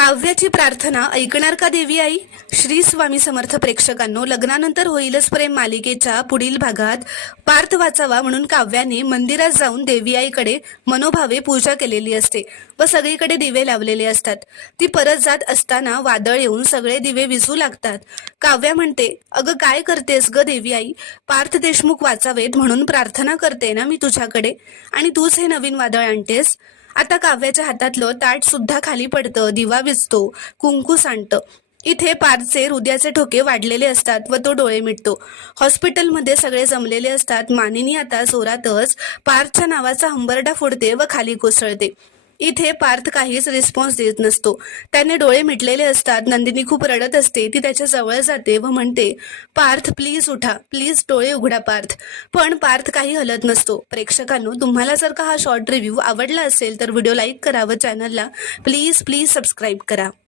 काव्याची प्रार्थना ऐकणार का देवी आई? श्री स्वामी समर्थ प्रेक्षकांनो, लग्नानंतर होईलच प्रेम मालिकेच्या पुढील भागात पार्थ वाचावा म्हणून काव्याने मंदिरात जाऊन देवी आईकडे मनोभावे पूजा केलेली असते व सगळीकडे दिवे लावलेले असतात. ती परत जात असताना वादळ येऊन सगळे दिवे विझू लागतात. काव्या म्हणते, अगं काय करतेस ग देवी आई? पार्थ देशमुख वाचावेत म्हणून प्रार्थना करते ना मी तुझ्याकडे, आणि तूच हे नवीन वादळ आणतेस. आता काव्याच्या हातातलं ताट सुद्धा खाली पडतं, दिवा विझतो, कुंकू सांडतं. इथे पार्थचे हृदयाचे ठोके वाढलेले असतात व तो डोळे मिटतो. हॉस्पिटलमध्ये सगळे जमलेले असतात. मानिनी आता जोरातच पार्थच्या नावाचा हंबरडा फोडते व खाली कोसळते. इथे पार्थ काहीच रिस्पॉन्स देत नसतो. त्याने डोळे मिटलेले असतात. नंदिनी खूप रडत असते. ती त्याच्या जवळ जाते व म्हणते, पार्थ प्लीज उठा, प्लीज डोळे उघडा पार्थ. पण पार्थ काही हलत नसतो. प्रेक्षकांनो, तुम्हाला जर का हा शॉर्ट रिव्ह्यू आवडला असेल तर व्हिडिओ लाईक करा व चॅनलला प्लीज सबस्क्राईब करा.